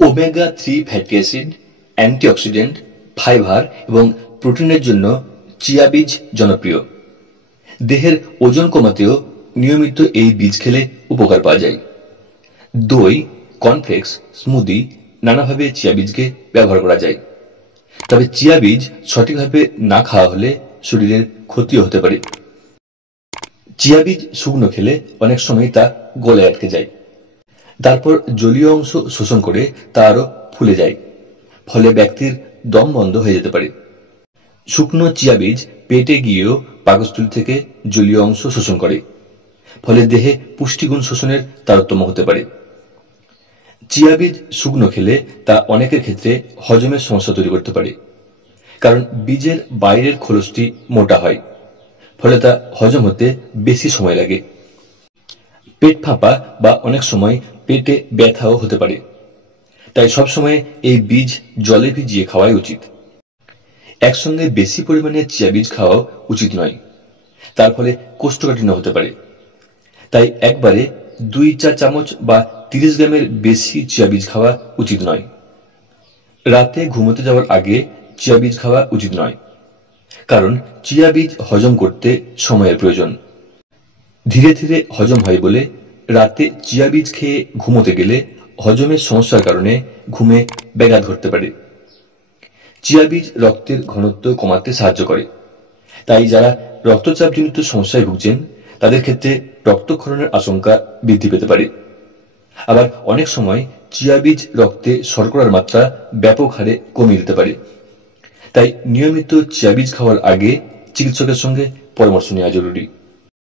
Omega-3 fatty acid, antioxidant, fibre এবং প্রোটিনের জন্য চিয়া বীজ জনপ্রিয়। দেহের ওজন কমাতেও নিয়মিত এই বীজ খেলে উপকার পাওয়া যায়। দই, কর্নফ্লেক্স, স্মুদি নানাভাবে চিয়া বীজকে ব্যবহার করা যায়। তবে চিয়া বীজ সঠিকভাবে না খাওয়া হলে শরীরের ক্ষতিও হতে পারে। চিয়া বীজ শুকনো খেলে অনেক সময় তা গলায় আটকে যায়, তারপর জলীয় অংশ শোষণ করে তা আরো ফুলে যায়, ফলে ব্যক্তির দম বন্ধ হয়ে যেতে পারে। শুকনো চিয়া বীজ পেটে গিয়েও পাকস্থলী থেকে জলীয় অংশ শোষণ করে, ফলে দেহে পুষ্টিগুণ শোষণের তারতম্য হতে পারে। চিয়া বীজ শুকনো খেলে তা অনেকের ক্ষেত্রে হজমের সমস্যা তৈরি করতে পারে, কারণ বীজের বাইরের খোলসটি মোটা হয়, ফলে তা হজম হতে বেশি সময় লাগে। পেট ফাঁপা বা অনেক সময় পেটে ব্যথাও হতে পারে, তাই সবসময় এই বীজ জলে ভিজিয়ে খাওয়াই উচিত। একসঙ্গে বেশি পরিমাণে চিয়া বীজ খাওয়া উচিত নয়, তার ফলে কোষ্ঠকাঠিন্য হতে পারে। তাই একবারে 2 চা চামচ বা 30 গ্রামের বেশি চিয়া বীজ খাওয়া উচিত নয়। রাতে ঘুমোতে যাওয়ার আগে চিয়া বীজ খাওয়া উচিত নয়, কারণ চিয়া বীজ হজম করতে সময়ের প্রয়োজন। ধীরে ধীরে হজম হয় বলে রাতে চিয়া বীজ খেয়ে ঘুমোতে গেলে হজমের সমস্যার কারণে ঘুমে ব্যাঘাত ঘটতে পারে। চিয়া বীজ রক্তের ঘনত্ব কমাতে সাহায্য করে, তাই যারা রক্তচাপজনিত সমস্যায় ভুগছেন তাদের ক্ষেত্রে রক্তক্ষরণের আশঙ্কা বৃদ্ধি পেতে পারে। আবার অনেক সময় চিয়া বীজ রক্তে শর্করার মাত্রা ব্যাপক হারে কমিয়ে দিতে পারে। তাই নিয়মিত চিয়া বীজ খাওয়ার আগে চিকিৎসকের সঙ্গে পরামর্শ নেওয়া জরুরি।